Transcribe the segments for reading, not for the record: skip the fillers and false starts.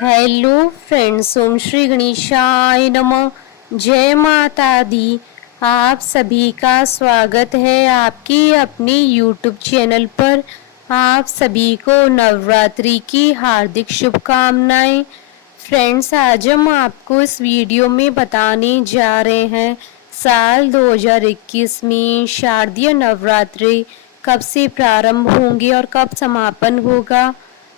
Hello friends, ओम श्री गणेशाय नमः। जय माता दी। आप सभी का स्वागत है आपके अपने यूट्यूब चैनल पर। आप सभी को नवरात्रि की हार्दिक शुभकामनाएं। फ्रेंड्स, आज हम आपको इस वीडियो में बताने जा रहे हैं साल 2021 में शारदीय नवरात्रि कब से प्रारंभ होंगे और कब समापन होगा,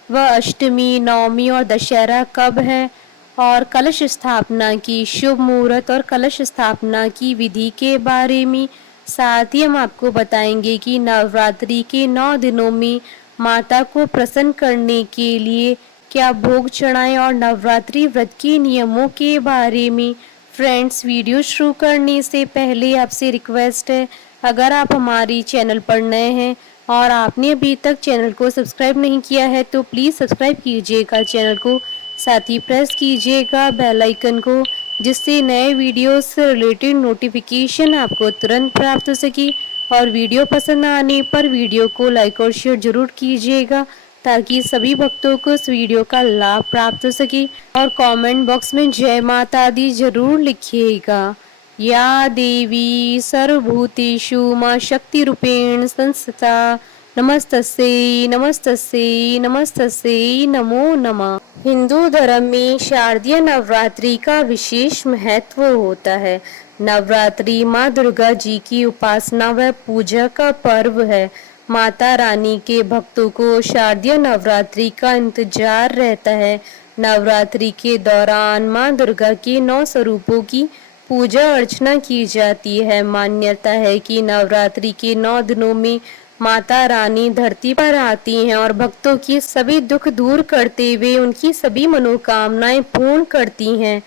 वह अष्टमी, नवमी और दशहरा कब है, और कलश स्थापना की शुभ मुहूर्त और कलश स्थापना की विधि के बारे में। साथ ही हम आपको बताएंगे कि नवरात्रि के 9 दिनों में माता को प्रसन्न करने के लिए क्या भोग चढ़ाएं और नवरात्रि व्रत के नियमों के बारे में। फ्रेंड्स, वीडियो शुरू करने से पहले आपसे रिक्वेस्ट है, अगर आप हमारी चैनल पर नए हैं और आपने अभी तक चैनल को सब्सक्राइब नहीं किया है तो प्लीज़ सब्सक्राइब कीजिएगा चैनल को, साथ ही प्रेस कीजिएगा बेल आइकन को, जिससे नए वीडियोस से रिलेटेड नोटिफिकेशन आपको तुरंत प्राप्त हो सके। और वीडियो पसंद आने पर वीडियो को लाइक और शेयर जरूर कीजिएगा ताकि सभी भक्तों को इस वीडियो का लाभ प्राप्त हो सके। और कमेंट बॉक्स में जय माता दी जरूर लिखिएगा। या देवी सर्वभूतेषु मां शक्ति रूपेण संस्थिता नमस्तस्यै नमस्तस्यै नमस्तस्यै नमो नमः। हिंदू धर्म में शारदीय नवरात्रि का विशेष महत्व होता है। नवरात्रि माँ दुर्गा जी की उपासना व पूजा का पर्व है। माता रानी के भक्तों को शारदीय नवरात्रि का इंतजार रहता है। नवरात्रि के दौरान माँ दुर्गा के 9 स्वरूपों की पूजा अर्चना की जाती है। मान्यता है कि नवरात्रि के 9 दिनों में माता रानी धरती पर आती हैं और भक्तों की सभी दुख दूर करते हुए उनकी सभी मनोकामनाएं पूर्ण करती हैं।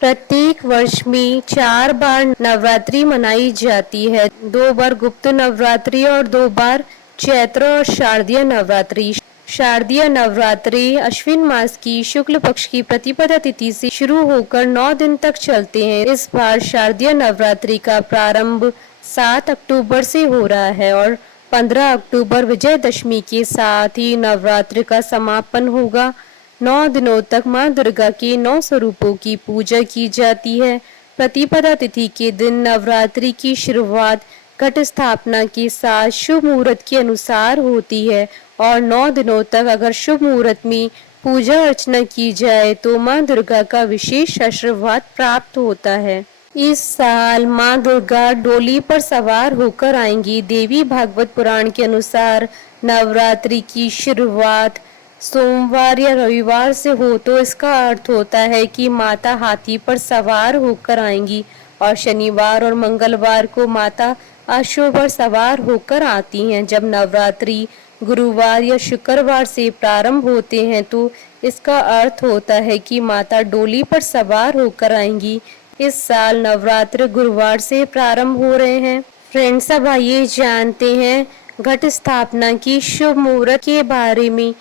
प्रत्येक वर्ष में 4 बार नवरात्रि मनाई जाती है, 2 बार गुप्त नवरात्रि और 2 बार चैत्र और शारदीय नवरात्रि। शारदीय नवरात्रि अश्विन मास की शुक्ल पक्ष की प्रतिपदा तिथि से शुरू होकर 9 दिन तक चलते हैं। इस बार शारदीय नवरात्रि का प्रारंभ 7 अक्टूबर से हो रहा है और 15 अक्टूबर विजयदशमी के साथ ही नवरात्रि का समापन होगा। 9 दिनों तक मां दुर्गा के 9 स्वरूपों की पूजा की जाती है। प्रतिपदा तिथि के दिन नवरात्रि की शुरुआत घट स्थापना के साथ शुभ मुहूर्त के अनुसार होती है और 9 दिनों तक अगर शुभ मुहूर्त में पूजा अर्चना की जाए तो मां दुर्गा का विशेष आशीर्वाद प्राप्त होता है। इस साल मां दुर्गा डोली पर सवार होकर आएंगी। देवी भागवत पुराण के अनुसार नवरात्रि की शुरुआत सोमवार या रविवार से हो तो इसका अर्थ होता है कि माता हाथी पर सवार होकर आएंगी और शनिवार और मंगलवार को माता अश्व पर सवार होकर आती हैं। जब नवरात्रि गुरुवार या शुक्रवार से प्रारंभ होते हैं तो इसका अर्थ होता है कि माता डोली पर सवार होकर आएंगी। इस साल नवरात्र गुरुवार से प्रारंभ हो रहे हैं। फ्रेंड्स, अब आइए जानते हैं घट स्थापना की शुभ मुहूर्त के बारे में।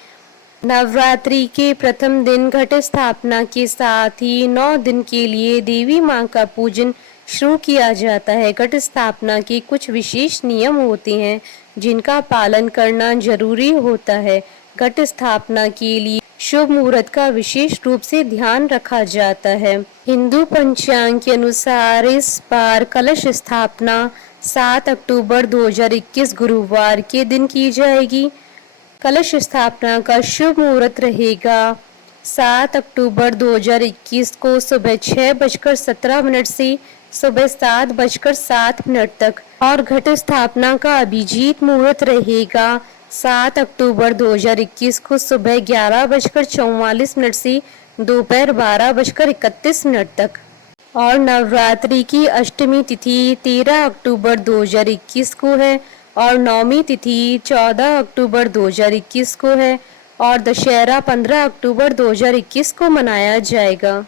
नवरात्रि के प्रथम दिन घट स्थापना के साथ ही 9 दिन के लिए देवी मां का पूजन शुरू किया जाता है। घट स्थापना के कुछ विशेष नियम होते हैं जिनका पालन करना जरूरी होता है। घट स्थापना के लिए शुभ मुहूर्त का विशेष रूप से ध्यान रखा जाता है। हिंदू पंचांग के अनुसार इस बार कलश स्थापना 7 अक्टूबर 2021 गुरुवार के दिन की जाएगी। कलश स्थापना का शुभ मुहूर्त रहेगा 7 अक्टूबर 2021 को सुबह 6:17 से सुबह 7:07 तक और घट स्थापना का अभिजीत मुहूर्त रहेगा 7 अक्टूबर 2021 को सुबह 11:44 से दोपहर 12:31 तक। और नवरात्रि की अष्टमी तिथि 13 अक्टूबर 2021 को है और नवमी तिथि 14 अक्टूबर 2021 को है और दशहरा 15 अक्टूबर 2021 को मनाया जाएगा।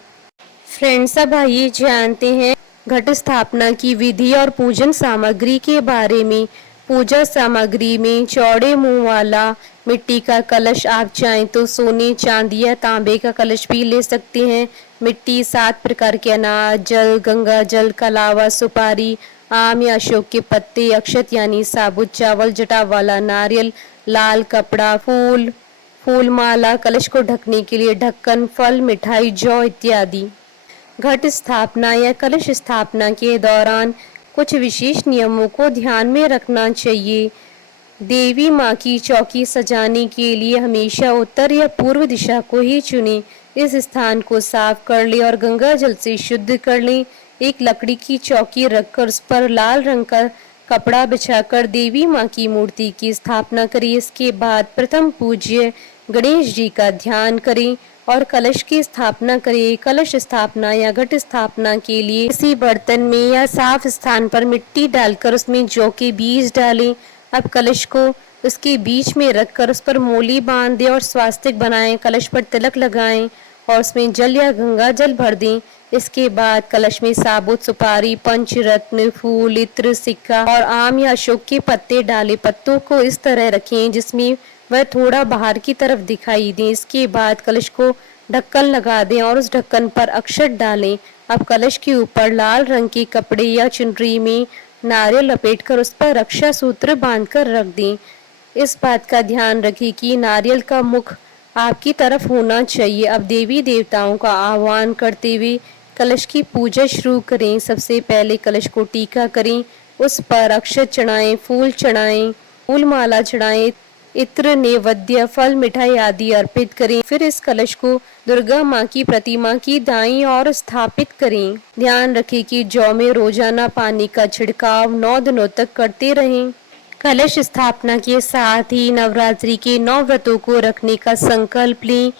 फ्रेंड्स, अब आइए जानते हैं घट स्थापना की विधि और पूजन सामग्री के बारे में। पूजा सामग्री में चौड़े मुंह वाला मिट्टी का कलश, आप चाहें तो सोने, चांदी या तांबे का कलश भी ले सकते हैं। मिट्टी, 7 प्रकार के अनाज, जल, गंगा जल, कलावा, सुपारी, आम या अशोक के पत्ते, अक्षत यानी साबुत चावल, जटा वाला नारियल, लाल कपड़ा, फूल, फूल माला, कलश को ढकने के लिए ढक्कन, फल, मिठाई, जौ इत्यादि। घट स्थापना या कलश स्थापना के दौरान कुछ विशेष नियमों को ध्यान में रखना चाहिए। देवी माँ की चौकी सजाने के लिए हमेशा उत्तर या पूर्व दिशा को ही चुनें। इस स्थान को साफ कर लें और गंगा जल से शुद्ध कर लें। एक लकड़ी की चौकी रखकर उस पर लाल रंग का कपड़ा बिछाकर देवी माँ की मूर्ति की स्थापना करें। इसके बाद प्रथम पूज्य गणेश जी का ध्यान करें और कलश की स्थापना करें। कलश स्थापना या घट स्थापना के लिए किसी बर्तन में या साफ स्थान पर मिट्टी डालकर उसमें जौ के बीज डालें। अब कलश को उसके बीच में रखकर उस पर मोली बांध दें और स्वास्तिक बनाएं। कलश पर तिलक लगाएं और उसमें जल या गंगा जल भर दें। इसके बाद कलश में साबुत सुपारी, पंचरत्न, फूल, इत्र, सिक्का और आम या अशोक के पत्ते डालें। पत्तों को इस तरह रखें जिसमें वह थोड़ा बाहर की तरफ दिखाई दें। इसके बाद कलश को ढक्कन लगा दें और उस ढक्कन पर अक्षत डालें। अब कलश के ऊपर लाल रंग के कपड़े या चुनरी में नारियल लपेटकर उस पर रक्षा सूत्र बांधकर रख दें। इस बात का ध्यान रखें कि नारियल का मुख आपकी तरफ होना चाहिए। अब देवी देवताओं का आह्वान करते हुए कलश की पूजा शुरू करें। सबसे पहले कलश को टीका करें, उस पर अक्षत चढ़ाएं, फूल चढ़ाएं, फूल माला चढ़ाएं, इत्र, नैवेद्य, फल, मिठाई आदि अर्पित करें। फिर इस कलश को दुर्गा माँ की प्रतिमा की दाईं ओर स्थापित करें। ध्यान रखें कि जौ में रोजाना पानी का छिड़काव 9 दिनों तक करते रहें। कलश स्थापना के साथ ही नवरात्रि के 9 व्रतों को रखने का संकल्प लें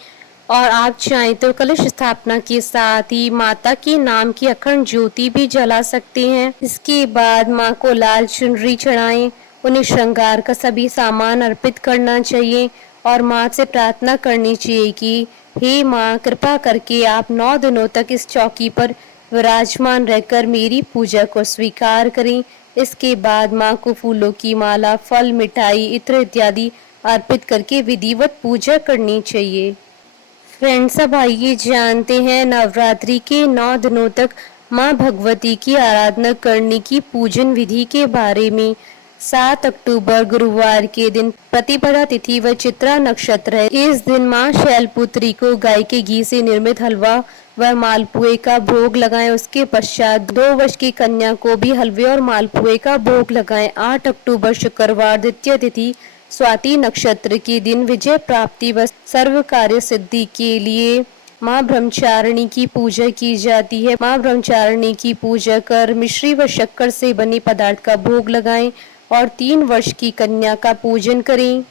और आप चाहें तो कलश स्थापना के साथ ही माता के नाम की अखंड ज्योति भी जला सकते हैं। इसके बाद माँ को लाल चुनरी चढ़ाएं, उन्हें श्रृंगार का सभी सामान अर्पित करना चाहिए और माँ से प्रार्थना करनी चाहिए कि हे माँ, कृपा करके आप 9 दिनों तक इस चौकी पर विराजमान रहकर मेरी पूजा को स्वीकार करें। इसके बाद माँ को फूलों की माला, फल, मिठाई, इत्र इत्यादि अर्पित करके विधिवत पूजा करनी चाहिए। फ्रेंड्स, अब आइए जानते हैं नवरात्रि के 9 दिनों तक माँ भगवती की आराधना करने की पूजन विधि के बारे में। 7 अक्टूबर गुरुवार के दिन प्रतिपदा तिथि व चित्रा नक्षत्र है। इस दिन माँ शैलपुत्री को गाय के घी से निर्मित हलवा व मालपुए का भोग लगाएं। उसके पश्चात 2 वर्ष की कन्या को भी हलवे और मालपुए का भोग लगाएं। 8 अक्टूबर शुक्रवार द्वितीय तिथि स्वाति नक्षत्र के दिन विजय प्राप्ति व सर्व कार्य सिद्धि के लिए माँ ब्रह्मचारिणी की पूजा की जाती है। माँ ब्रह्मचारिणी की पूजा कर मिश्री व शक्कर से बने पदार्थ का भोग लगाएं और 3 वर्ष की कन्या का पूजन करें।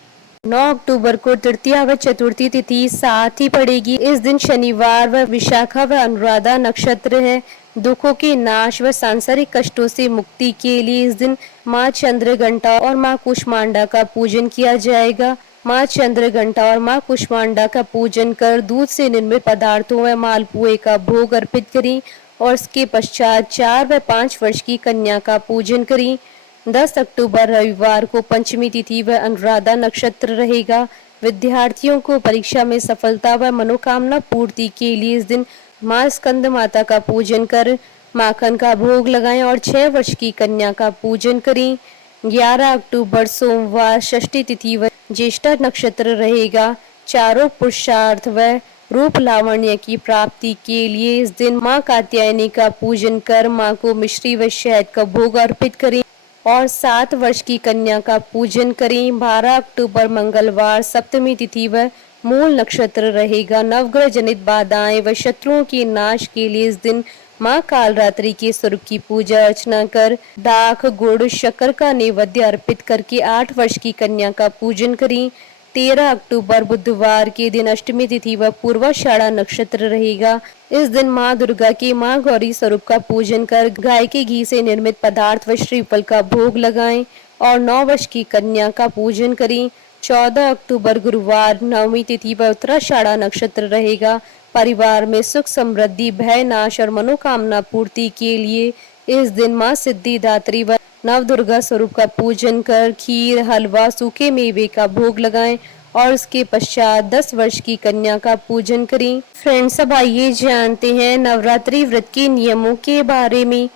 9 अक्टूबर को तृतीया व चतुर्थी तिथि साथ ही पड़ेगी। इस दिन शनिवार व विशाखा व अनुराधा नक्षत्र है। दुखों के नाश व सांसारिक कष्टों से मुक्ति के लिए इस दिन माँ चंद्रघंटा और माँ कुष्मांडा का पूजन किया जाएगा। माँ चंद्रघंटा और माँ कुष्मांडा का पूजन कर दूध से निर्मित पदार्थों व मालपुए का भोग अर्पित करें और इसके पश्चात 4 व 5 वर्ष की कन्या का पूजन करें। 10 अक्टूबर रविवार को पंचमी तिथि व अनुराधा नक्षत्र रहेगा। विद्यार्थियों को परीक्षा में सफलता व मनोकामना पूर्ति के लिए इस दिन माँ स्कंद माता का पूजन कर माखन का भोग लगाएं और 6 वर्ष की कन्या का पूजन करें। 11 अक्टूबर सोमवार षष्ठी तिथि व ज्येष्ठा नक्षत्र रहेगा। चारों पुरुषार्थ व रूप लावण्य की प्राप्ति के लिए इस दिन माँ कात्यायनी का पूजन कर माँ को मिश्री व शहद का भोग अर्पित करें और 7 वर्ष की कन्या का पूजन करें। 12 अक्टूबर मंगलवार सप्तमी तिथि व मूल नक्षत्र रहेगा। नवग्रह जनित बाधाएं व शत्रुओं के नाश के लिए इस दिन माँ कालरात्रि के स्वरूप की पूजा अर्चना कर दाख, गुड़, शक्कर का नैवेद्य अर्पित करके 8 वर्ष की कन्या का पूजन करें। 13 अक्टूबर बुधवार के दिन अष्टमी तिथि व पूर्वाषाढ़ा नक्षत्र रहेगा। इस दिन माँ दुर्गा के माँ गौरी स्वरूप का पूजन कर गाय के घी से निर्मित पदार्थ व श्रीफल का भोग लगाएं और 9 वर्ष की कन्या का पूजन करें। 14 अक्टूबर गुरुवार नवमी तिथि व उत्तराषाढ़ा नक्षत्र रहेगा। परिवार में सुख, समृद्धि, भय नाश और मनोकामना पूर्ति के लिए इस दिन माँ सिद्धिदात्री व नव दुर्गा स्वरूप का पूजन कर खीर, हलवा, सूखे मेवे का भोग लगाएं और उसके पश्चात 10 वर्ष की कन्या का पूजन करें। फ्रेंड्स, अब आइए जानते हैं नवरात्रि व्रत के नियमों के बारे में।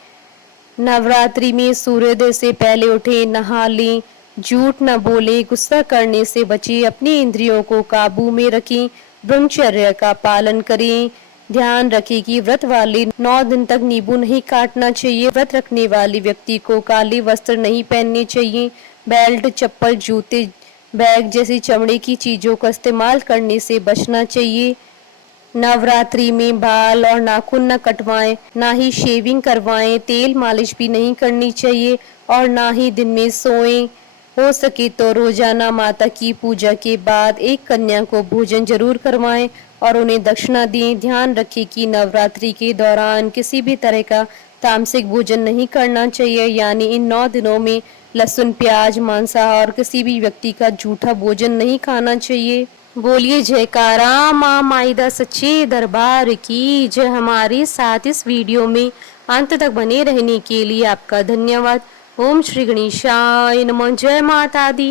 नवरात्रि में सूर्योदय से पहले उठें, नहा लें, झूठ न बोले, गुस्सा करने से बचे, अपनी इंद्रियों को काबू में रखें, ब्रह्मचर्य का पालन करें। ध्यान रखें कि व्रत वाले 9 दिन तक नींबू नहीं काटना चाहिए। व्रत रखने वाले व्यक्ति को काले वस्त्र नहीं पहनने चाहिए। बेल्ट, चप्पल, जूते, बैग जैसी चमड़े की चीजों का इस्तेमाल करने से बचना चाहिए। नवरात्रि में बाल और नाखून न कटवाएं, ना ही शेविंग करवाएं, तेल मालिश भी नहीं करनी चाहिए और ना ही दिन में सोएं। हो सके तो रोजाना माता की पूजा के बाद एक कन्या को भोजन जरूर करवाएं और उन्हें दक्षिणा दें। ध्यान रखें कि नवरात्रि के दौरान किसी भी तरह का तामसिक भोजन नहीं करना चाहिए, यानी इन 9 दिनों में लहसुन, प्याज, मांसाहार किसी भी व्यक्ति का झूठा भोजन नहीं खाना चाहिए। बोलिए जयकारा माँ माईदा सच्चे दरबार की जय। हमारे साथ इस वीडियो में अंत तक बने रहने के लिए आपका धन्यवाद। ओम श्री गणेशाय नमः। जय माता दी।